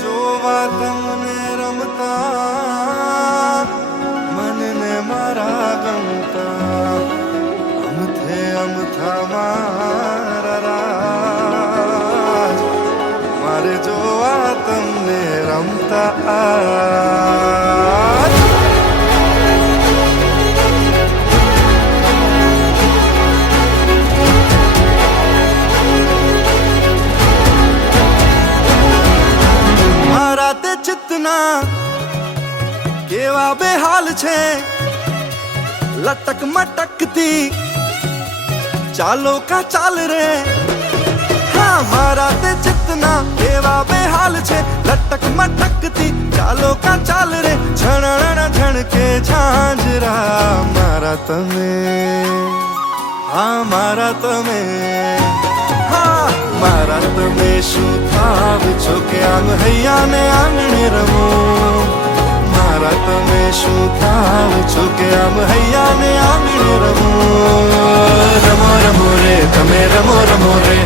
જોવા તમને રમતા મનને મારા ગમતા અમથે અમથા મારા રાજ મારે જોવા તમને રમતા ચિત્તના કેવા બેહાલ છે લટક મટકતી ચાલો કા ચાલ રે હા મારા તે ચિત્તના કેવા બેહાલ છે લટક મટકતી ચાલો કા ચાલ રે ઝણણ ઝણકે ઝાંઝરા મારા તમે હા મારા તમે હા મારા તમે શું થાવ છો કે આમ હૈયાને આંગણે રમો મારા તમે શું થાવ છો કે આમ હૈયાને આંગણે રમો રમો રમો રે તમે રમો રમો રે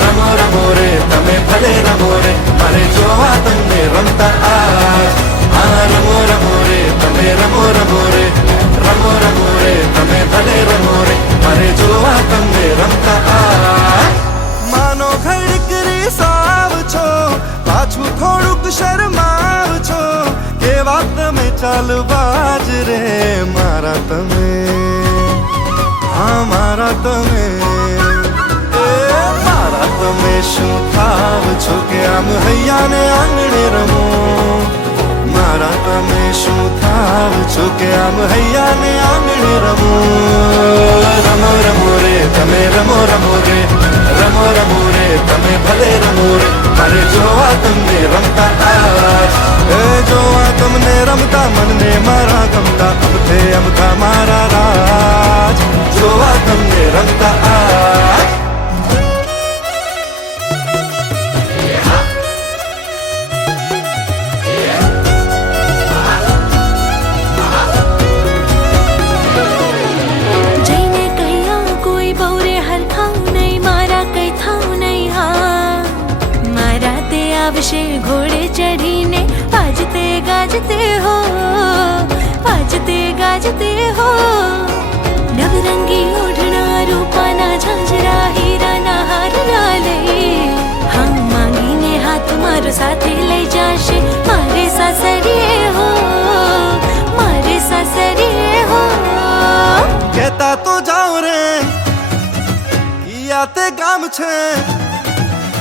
રમો રમો રે તમે ભલે રમો રે મારે જોવા તમને રમતા આજ હા રમો રમો રે તમે રમો રમો રે રમો રમો રે તમે ભલે રમો રે મારે જોવા તમને રમતા આજ માનો ખડકરી સાવ છો પાછું થોડુંક શરમાવ છો કેવા તમે ચાલબાજ રે મારા તમે હા મારા તમે મારા તમે શું થાવ છો કે આમ હૈયાને આંગણે રમો મારા તમે શું થાવ છો કે આમ હૈયાને આંગણે રમો રમો રમો રે તમે રમો રમો રે રમો રમો રે તમે ભલે રમો રે મારે જોવા તમને રમતા આજ જોવા તમને રમતા મનને મારા ગમતા અમથે અમથા મારા રાજ જોવા તમને રમતા આજ आवशे घोड़े चढ़ीने बाजते गाजते हो बाजते गाजते हो नवरंगी ओढ़ना रूपाना झांझरा हीराना हार लाले हम मांगीने हाथ मारो સાથે લઈ જાશે મારે સાસરીએ હો મારે સાસરીએ હો કહેતા તો જાઓ રે કિયા તે ગામ છે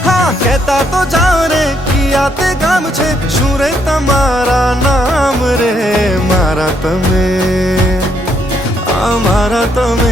હા કહેતા તો જાઓ રે કિયા તે ગામ છે શું રે તમારા નામ રે મારા તમે આ મારા તમે